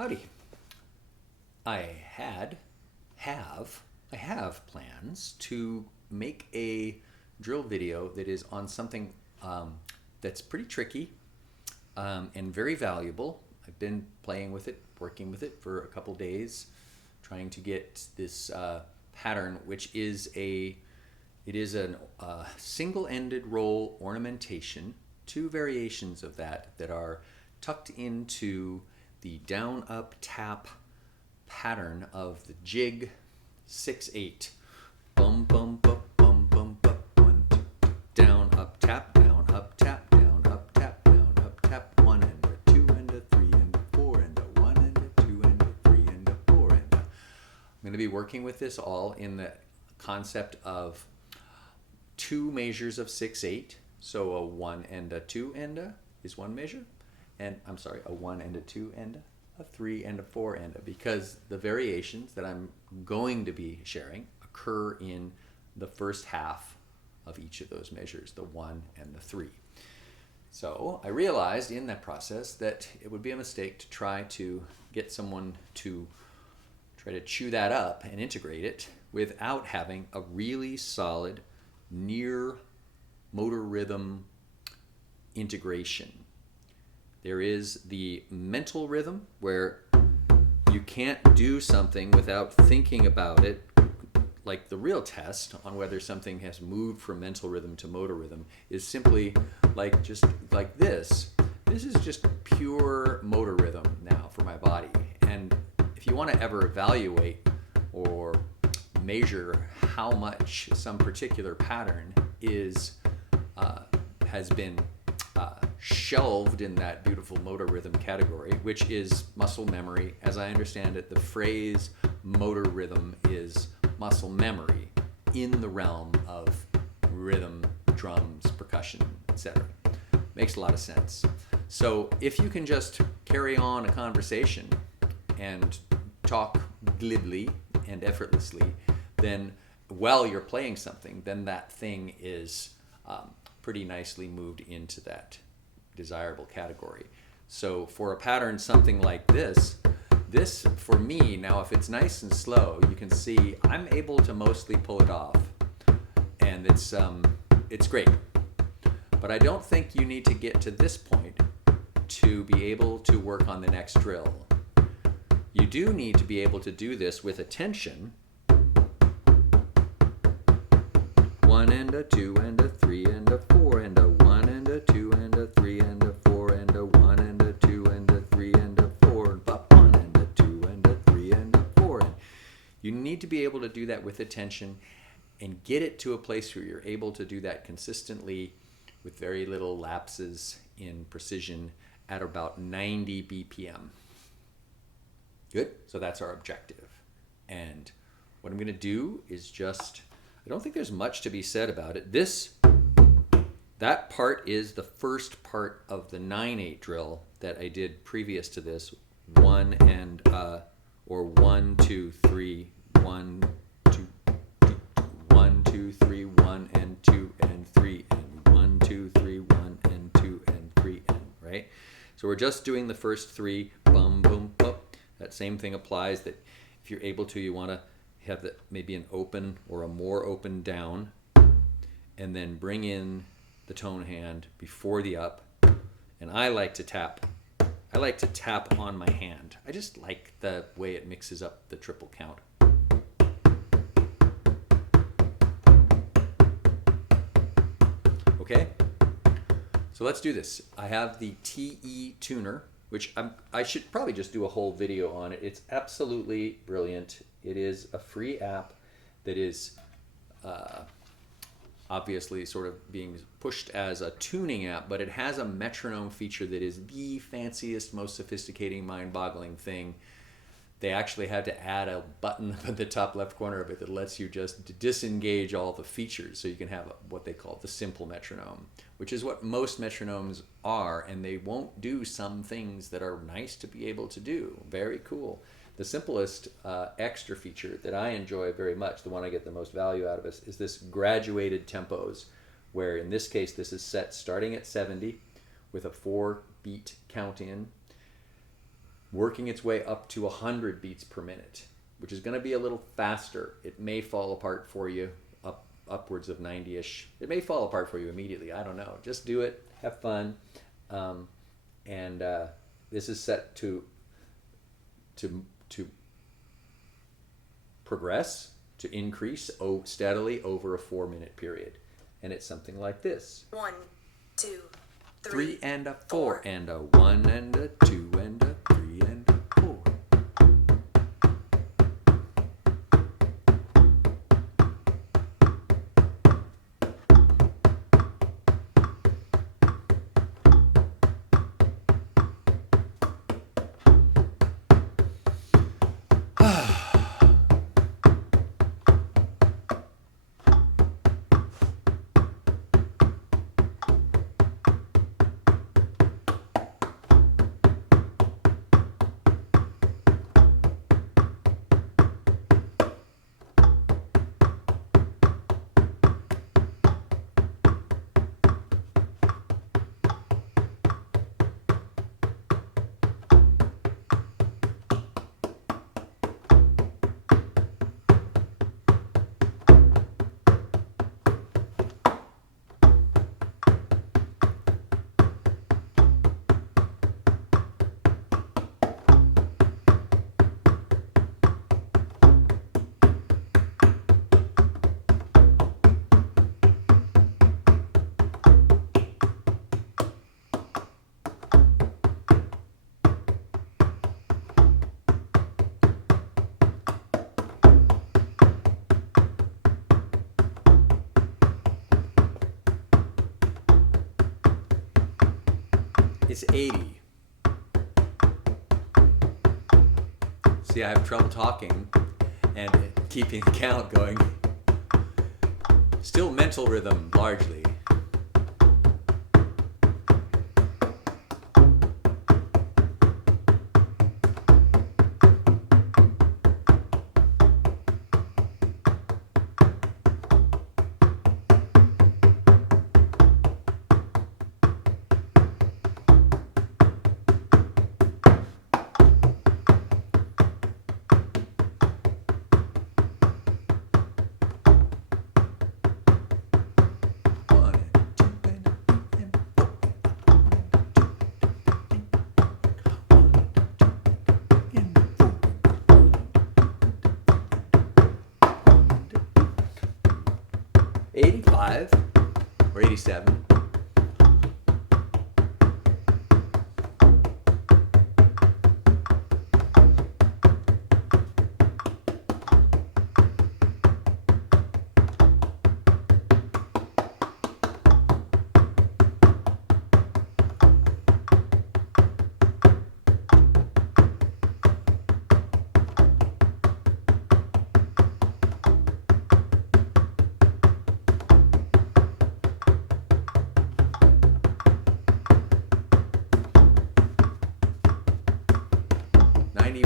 Howdy. I have plans to make a drill video that is on something that's pretty tricky and very valuable. I've been playing with it, working with it for a couple days, trying to get this pattern, which is a single-ended roll ornamentation, two variations of that are tucked into the down-up tap pattern of the jig 6/8. Bum bum bum bum bum bum 1 2 down up tap down up tap down up tap down up tap 1 and a 2 and a 3 and a 4 and a 1 and a 2 and a 3 and a 4 and a. I'm going to be working with this all in the concept of two measures of 6/8. So a 1 and a 2 and a is one measure. And I'm sorry, a 1 and a 2 and a 3 and a 4 and a, because the variations that I'm going to be sharing occur in the first half of each of those measures, the 1 and the 3. So I realized in that process that it would be a mistake to try to get someone to try to chew that up and integrate it without having a really solid near motor rhythm integration. There is the mental rhythm where you can't do something without thinking about it, like the real test on whether something has moved from mental rhythm to motor rhythm is simply like just like this. This is just pure motor rhythm now for my body. And if you want to ever evaluate or measure how much some particular pattern has been shelved in that beautiful motor rhythm category, which is muscle memory. As I understand it, the phrase motor rhythm is muscle memory in the realm of rhythm, glums, percussion, etc. Makes a lot of sense. So if you can just carry on a conversation and talk glibly and effortlessly, then while you're playing something, then that thing is pretty nicely moved into that desirable category. So for a pattern something like this for me, now if it's nice and slow, you can see I'm able to mostly pull it off, and it's great. But I don't think you need to get to this point to be able to work on the next drill. You do need to be able to do this with attention. 1 and a 2 and a 3 and a 4 and a 1 and a 2 and a 3 and a 4 and a 1 and a 2 and a 3 and a 4 but 1 and a 2 and a 3 and a 4. And you need to be able to do that with attention and get it to a place where you're able to do that consistently with very little lapses in precision at about 90 BPM. Good? So that's our objective. And what I'm going to do is just, I don't think there's much to be said about it. That part is the first part of the 9/8 drill that I did previous to this. 1 and or 1 2 3 1 2 1 2 3 1 and 2 and 3 and 1 2 3 1 and 2 and 3 and right. So we're just doing the first 3 bum boom bum. That same thing applies, that if you're able to, you want to have the, maybe an open or a more open down, and then bring in the tone hand before the up. And I like to tap on my hand. I just like the way it mixes up the triple count. Okay, so let's do this. I have the TE tuner, which I should probably just do a whole video on it. It's absolutely brilliant. It is a free app that is obviously sort of being pushed as a tuning app, but it has a metronome feature that is the fanciest, most sophisticated, mind-boggling thing. They actually had to add a button at the top left corner of it that lets you just disengage all the features, so you can have what they call the simple metronome, which is what most metronomes are, and they won't do some things that are nice to be able to do. Very cool. The simplest extra feature that I enjoy very much, the one I get the most value out of, is this graduated tempos, where in this case this is set starting at 70 with a 4-beat count in, working its way up to 100 beats per minute, which is going to be a little faster. It may fall apart for you upwards of 90-ish. It may fall apart for you immediately. I don't know. Just do it. Have fun. And this is set to progress, to increase steadily over a 4-minute period. And it's something like this. 1, 2, 3 and a 4 and a 1 and a 2 and a 3 and a 4. It's 80. See, I have trouble talking and keeping the count going. Still mental rhythm, largely. Or 87.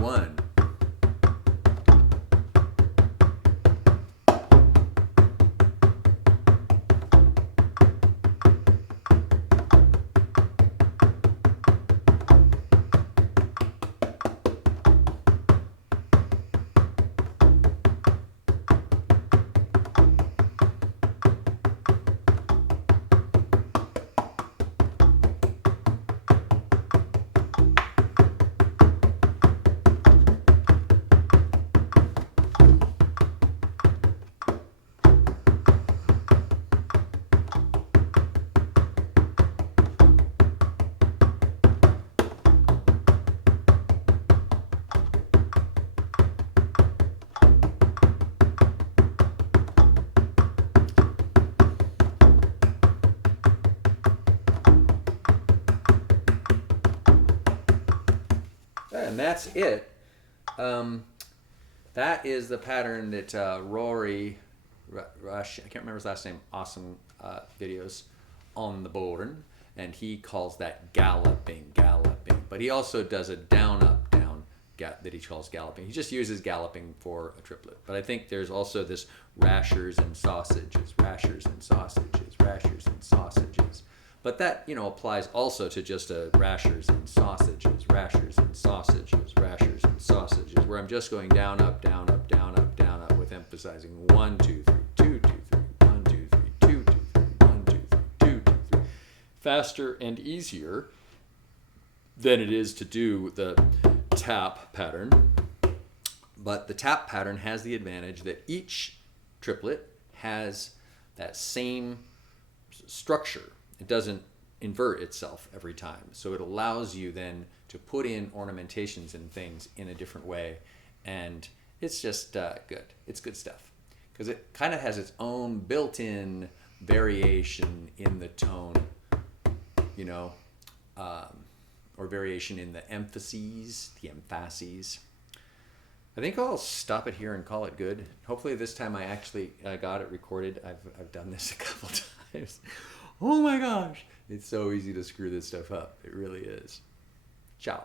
One. And that's it. That is the pattern that Rory Rush, I can't remember his last name, awesome videos on the Bodhran, and he calls that galloping. But he also does a down, up, down that he calls galloping. He just uses galloping for a triplet. But I think there's also this rashers and sausages. But that, applies also to just a rashers and sausages. where I'm just going down, up, down, up, down, up, down, up, with emphasizing 1, 2, 3, 2, 2, 3, 1, 2, 3, 2, 2, 3, 1, 2, 3, 2, 2, 3. Faster and easier than it is to do the tap pattern. But the tap pattern has the advantage that each triplet has that same structure. It doesn't invert itself every time. So it allows you then to put in ornamentations and things in a different way. And it's just good. It's good stuff. Because it kind of has its own built-in variation in the tone, you know, or variation in the emphases, the emphases. I think I'll stop it here and call it good. Hopefully this time I actually got it recorded. I've done this a couple times. Oh my gosh. It's so easy to screw this stuff up. It really is. Ciao.